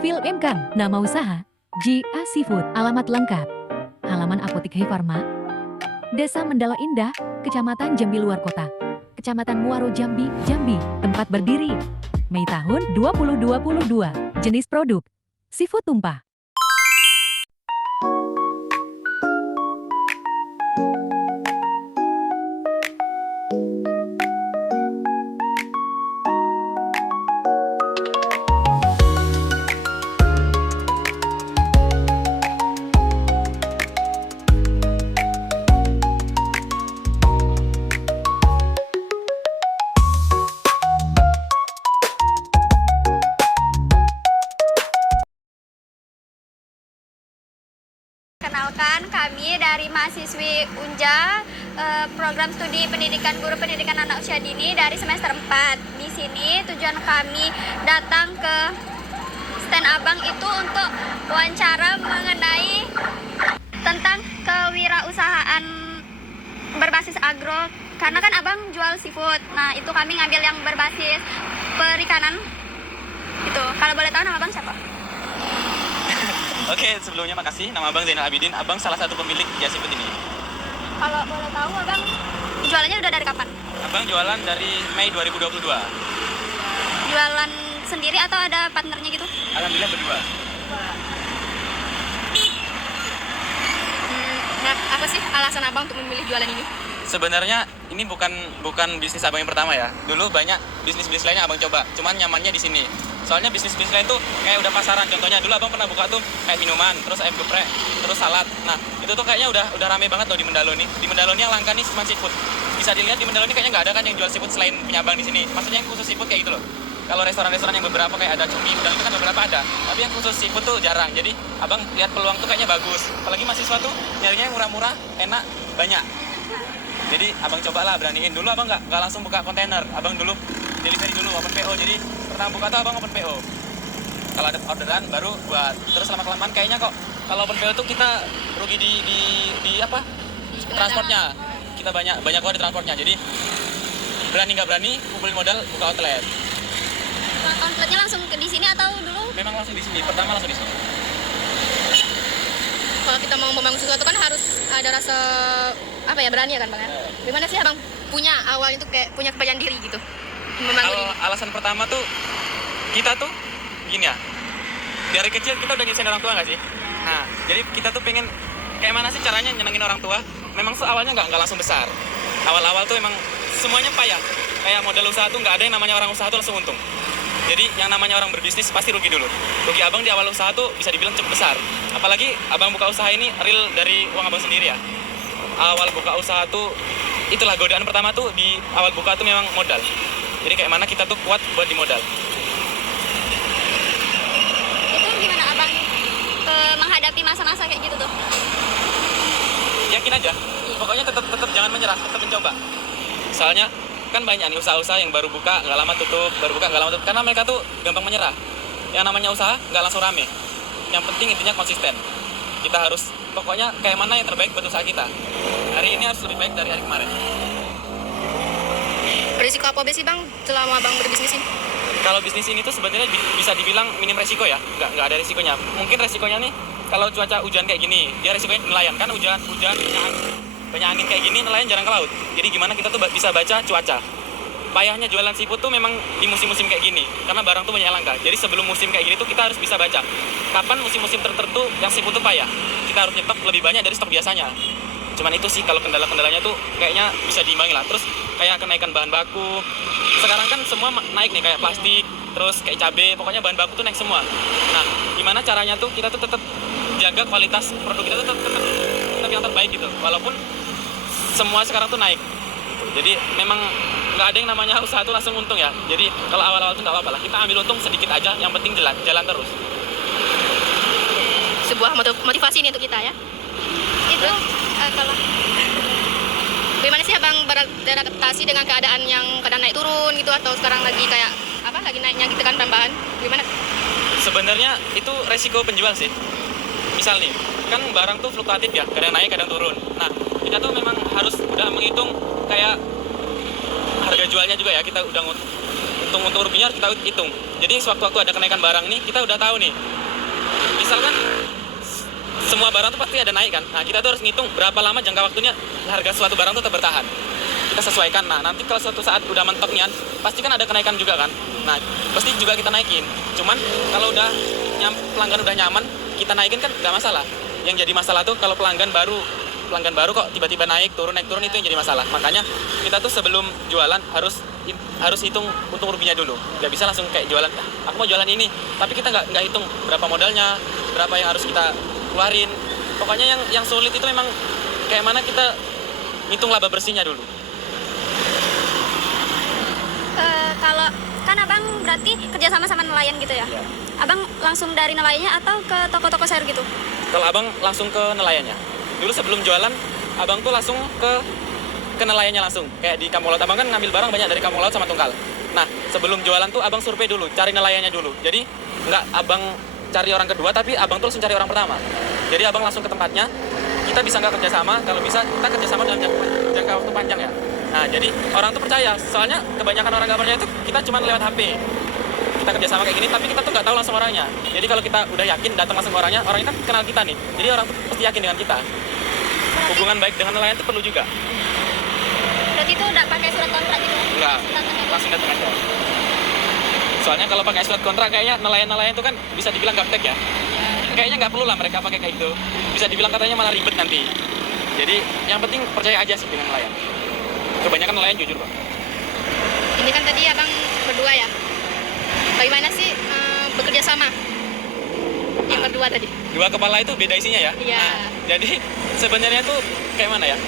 Profil Mkang, nama usaha, GA Seafood, alamat lengkap, halaman Apotik Hei Farma, Desa Mendala Indah, Kecamatan Jambi Luar Kota, Kecamatan Muaro Jambi, Jambi, tempat berdiri, Mei tahun 2022, jenis produk, seafood tumpah. Kenalkan, kami dari mahasiswi UNJA, program studi pendidikan guru pendidikan anak usia dini dari semester 4. Di sini tujuan kami datang ke stand Abang itu untuk wawancara mengenai tentang kewirausahaan berbasis agro. Karena kan Abang jual seafood, nah itu kami ngambil yang berbasis perikanan. Itu, kalau boleh tahu nama Abang siapa? Oke, sebelumnya makasih. Nama Abang Zainal Abidin. Abang salah satu pemilik GA Seafood ini. Kalau boleh tahu Abang jualannya udah dari kapan? Abang jualan dari Mei 2022. Jualan sendiri atau ada partnernya gitu? Alhamdulillah berdua. Nah, apa sih alasan Abang untuk memilih jualan ini? Sebenarnya ini bukan bisnis Abang yang pertama ya. Dulu banyak bisnis lainnya Abang coba. Cuman nyamannya di sini. Soalnya bisnis lain tuh kayak udah pasaran. Contohnya dulu Abang pernah buka tuh kayak minuman, terus ayam geprek, terus salad. Nah, itu tuh kayaknya udah rame banget loh di Mendalo nih. Di Mendalo nih yang langka nih cuma seafood. Bisa dilihat di Mendalo nih kayaknya nggak ada kan yang jual seafood selain punya Abang di sini. Maksudnya yang khusus seafood kayak gitu loh. Kalau restoran-restoran yang beberapa kayak ada cumi udang itu kan beberapa ada. Tapi yang khusus seafood tuh jarang. Jadi Abang lihat peluang tuh kayaknya bagus. Apalagi mahasiswa tuh nyarinya yang murah-murah, enak, banyak. Jadi Abang cobalah beraniin. Dulu Abang nggak langsung buka kontainer. Abang dulu delivery dulu, open PO. Jadi pertama buka tuh Abang open PO. Kalau ada orderan baru buat. Terus lama-kelamaan kayaknya kok kalau open PO tuh kita rugi di apa? Transportnya. Kita banyak kok di transportnya. Jadi berani nggak berani kumpulin modal buka outlet. Outletnya langsung di sini atau dulu? Memang langsung di sini. Pertama langsung di sini. Kalau kita mau membangun sesuatu kan harus ada rasa apa ya, berani ya kan Bang ya? Gimana sih Abang punya awalnya tuh kayak punya kepercayaan diri gitu membangun Kalau ini? alasan pertama tuh kita tuh gini ya. Dari kecil kita udah nyusahin orang tua nggak sih? Nah, jadi kita tuh pengen kayak mana sih caranya nyenengin orang tua? Memang tuh awalnya nggak langsung besar. Awal-awal tuh emang semuanya payah. Kayak modal usaha tuh nggak ada yang namanya orang usaha tuh langsung untung. Jadi yang namanya orang berbisnis pasti rugi dulu. Rugi Abang di awal usaha tuh bisa dibilang cukup besar. Apalagi Abang buka usaha ini real dari uang Abang sendiri ya. Awal buka usaha tuh itulah godaan pertama tuh di awal buka tuh memang modal. Jadi kayak mana kita tuh kuat buat di modal. Itu gimana Abang menghadapi masa-masa kayak gitu tuh? Yakin aja. Pokoknya tetap jangan menyerah, tetap mencoba. Soalnya kan banyak nih usaha-usaha yang baru buka nggak lama tutup, baru buka nggak lama tutup. Karena mereka tuh gampang menyerah. Yang namanya usaha nggak langsung rame. Yang penting intinya konsisten. Kita harus pokoknya kayak mana yang terbaik buat usaha kita. Hari ini harus lebih baik dari hari kemarin. Risiko apa sih Bang selama Abang berbisnis ini? Kalau bisnis ini tuh sebenarnya bisa dibilang minim resiko ya, nggak ada resikonya. Mungkin resikonya nih kalau cuaca hujan kayak gini, dia resikonya nelayan kan hujan banyak angin kayak gini, nelayan jarang ke laut. Jadi gimana kita tuh bisa baca cuaca. Payahnya jualan seafood tuh memang di musim-musim kayak gini, karena barang tuh banyak yang langka. Jadi sebelum musim kayak gini tuh kita harus bisa baca kapan musim-musim tertentu yang seafood tuh payah. Kita harus nyetok lebih banyak dari stok biasanya. Cuman itu sih kalau kendala-kendalanya tuh kayaknya bisa diimbangi lah. Terus kayak kenaikan bahan baku. Sekarang kan semua naik nih kayak plastik, terus kayak cabai, pokoknya bahan baku tuh naik semua. Nah, gimana caranya tuh kita tuh tetap jaga kualitas produk kita tuh tetap yang terbaik gitu. Walaupun semua sekarang tuh naik. Jadi memang nggak ada yang namanya usaha tuh langsung untung ya. Jadi kalau awal-awal tuh nggak apa-apa lah. Kita ambil untung sedikit aja, yang penting jalan terus. Sebuah motivasi ini untuk kita ya. Itu kalau Bagaimana sih Abang beradaptasi dengan keadaan yang kadang naik turun gitu, atau sekarang lagi kayak apa, lagi naiknya gitu kan tambahan? Gimana? Sebenarnya itu resiko penjual sih. Misal nih, kan barang tuh fluktuatif ya, kadang naik kadang turun. Nah, kita tuh memang harus udah menghitung kayak harga jualnya juga ya, kita udah untung ruginya harus kita hitung. Jadi sewaktu-waktu ada kenaikan barang nih, kita udah tahu nih. Misalkan semua barang tuh pasti ada naik kan. Nah, kita tuh harus ngitung berapa lama jangka waktunya harga suatu barang tuh tetap bertahan. Kita sesuaikan. Nah, nanti kalau suatu saat udah mentok nih, pasti kan ada kenaikan juga kan. Nah, pasti juga kita naikin. Cuman kalau udah pelanggan udah nyaman, kita naikin kan nggak masalah. Yang jadi masalah tuh kalau pelanggan baru kok tiba-tiba naik turun itu yang jadi masalah. Makanya kita tuh sebelum jualan harus hitung untung ruginya dulu. Nggak bisa langsung kayak jualan, aku mau jualan ini, tapi kita nggak hitung berapa modalnya, berapa yang harus kita keluarin. Pokoknya yang sulit itu memang kayak mana kita hitung laba bersihnya dulu. Kalau kan abang berarti kerja sama nelayan gitu ya? Iya. Abang langsung dari nelayannya atau ke toko-toko sayur gitu? Kalau abang langsung ke nelayannya. Dulu sebelum jualan, abang tuh langsung ke nelayannya langsung. Kayak di kampung laut, abang kan ngambil barang banyak dari kampung laut sama Tungkal. Nah, sebelum jualan tuh abang survei dulu, cari nelayannya dulu. Jadi nggak abang cari orang kedua, tapi abang tuh langsung cari orang pertama. Jadi abang langsung ke tempatnya. Kita bisa nggak kerjasama? Kalau bisa, kita kerjasama dalam jangka waktu panjang ya. Nah, jadi orang tuh percaya. Soalnya kebanyakan orang nggak percaya itu kita cuma lewat HP. Kita kerjasama kayak gini, tapi kita tuh nggak tahu langsung orangnya. Jadi kalau kita udah yakin datang langsung orangnya kan kenal kita nih. Jadi orang tuh pasti yakin dengan kita. Hubungan baik dengan nelayan itu perlu juga. Berarti itu udah pakai surat kontrak gitu? Enggak, langsung datang aja. Soalnya kalau pakai surat kontrak kayaknya nelayan-nelayan itu kan bisa dibilang gaptek ya. Kayaknya nggak perlu lah mereka pakai kayak gitu. Bisa dibilang katanya malah ribet nanti. Jadi yang penting percaya aja sih dengan nelayan. Kebanyakan nelayan jujur, Pak. Ini kan tadi abang berdua ya. Bagaimana sih bekerja sama? Yang berdua tadi. Dua kepala itu beda isinya ya. Iya. Nah, jadi sebenarnya tuh kayak mana ya?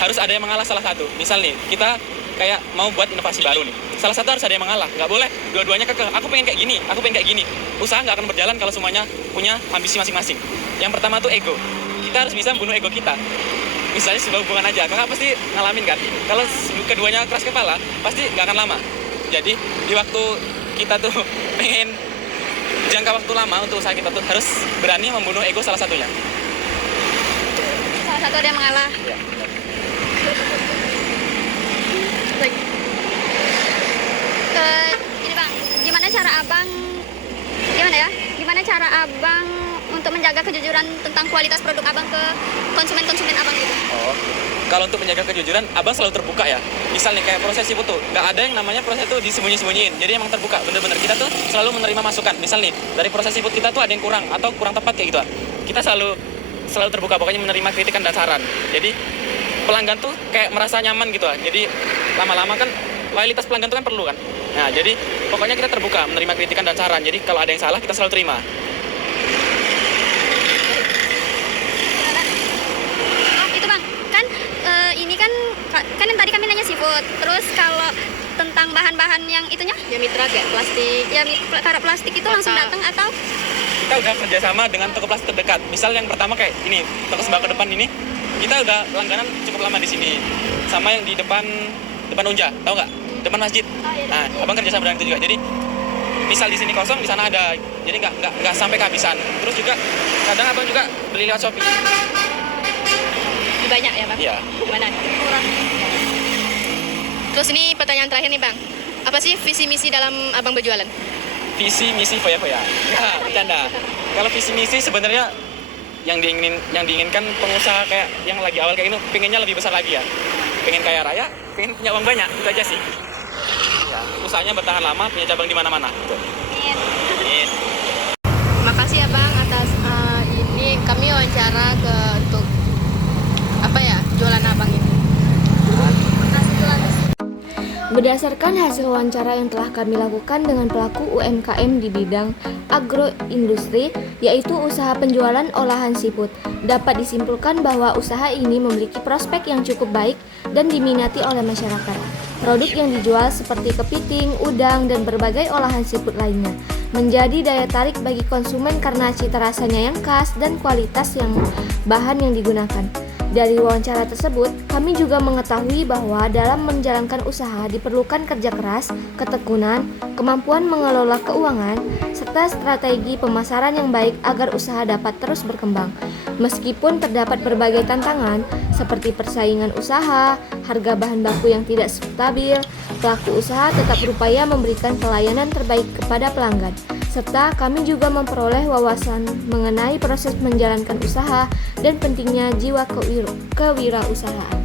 Harus ada yang mengalah salah satu. Misal nih, kita kayak mau buat inovasi baru nih. Salah satu harus ada yang mengalah. Nggak boleh dua-duanya kekeh. Aku pengen kayak gini, aku pengen kayak gini. Usaha nggak akan berjalan kalau semuanya punya ambisi masing-masing. Yang pertama tuh ego. Kita harus bisa membunuh ego kita. Misalnya sebuah hubungan aja, kakak pasti ngalamin kan. Kalau keduanya keras kepala, pasti nggak akan lama. Jadi di waktu kita tuh pengen jangka waktu lama untuk usaha kita tuh harus berani membunuh ego salah satunya. Salah satu ada yang mengalah. Ya. Ini bang, gimana cara abang untuk menjaga kejujuran tentang kualitas produk abang ke konsumen abang gitu? Oh, kalau untuk menjaga kejujuran, abang selalu terbuka ya. Misal nih kayak proses siput tuh, nggak ada yang namanya proses itu disembunyi-sembunyiin. Jadi emang terbuka, bener-bener kita tuh selalu menerima masukan. Misal nih dari proses siput kita tuh ada yang kurang atau kurang tepat kayak gitu. Kita selalu terbuka, pokoknya menerima kritikan dan saran. Jadi pelanggan tuh kayak merasa nyaman gitu. Jadi lama-lama kan loyalitas pelanggan tuh kan perlu kan. Nah, jadi pokoknya kita terbuka menerima kritikan dan saran. Jadi kalau ada yang salah kita selalu terima. Itu bang, kan ini kan yang tadi kami nanya seafood. Terus kalau tentang bahan-bahan yang itunya? Ya mitra kayak plastik. Ya karet plastik itu langsung datang atau? Kita udah kerjasama dengan toko plastik terdekat. Misal yang pertama kayak ini, toko sembako depan ini, kita udah langganan cukup lama di sini. Sama yang di depan Unja, tahu nggak? Depan masjid. Nah, abang kerjasama dengan itu juga. Jadi misal di sini kosong, di sana ada. Jadi nggak sampai kehabisan. Terus juga kadang abang juga beli lewat Shopee. Lebih banyak ya bang? Iya. Gimana? Terus ini pertanyaan terakhir nih bang. Apa sih visi misi dalam abang berjualan? Visi misi foya-foya. Nah, bercanda. Kalau visi misi sebenarnya yang diinginkan pengusaha kayak yang lagi awal kayak ini pengennya lebih besar lagi ya. Pengen kaya raya, pengen punya uang banyak, itu aja sih. Ya, usahanya bertahan lama, punya cabang di mana-mana. Gitu. Amin. Terima kasih ya bang atas ini kami wawancara untuk jualan abang ini. Berdasarkan hasil wawancara yang telah kami lakukan dengan pelaku UMKM di bidang agroindustri, yaitu usaha penjualan olahan siput, dapat disimpulkan bahwa usaha ini memiliki prospek yang cukup baik dan diminati oleh masyarakat. Produk yang dijual seperti kepiting, udang, dan berbagai olahan siput lainnya menjadi daya tarik bagi konsumen karena cita rasanya yang khas dan kualitas bahan yang digunakan. Dari wawancara tersebut, kami juga mengetahui bahwa dalam menjalankan usaha diperlukan kerja keras, ketekunan, kemampuan mengelola keuangan, serta strategi pemasaran yang baik agar usaha dapat terus berkembang. Meskipun terdapat berbagai tantangan seperti persaingan usaha, harga bahan baku yang tidak stabil, pelaku usaha tetap berupaya memberikan pelayanan terbaik kepada pelanggan. Serta kami juga memperoleh wawasan mengenai proses menjalankan usaha dan pentingnya jiwa kewirausahaan.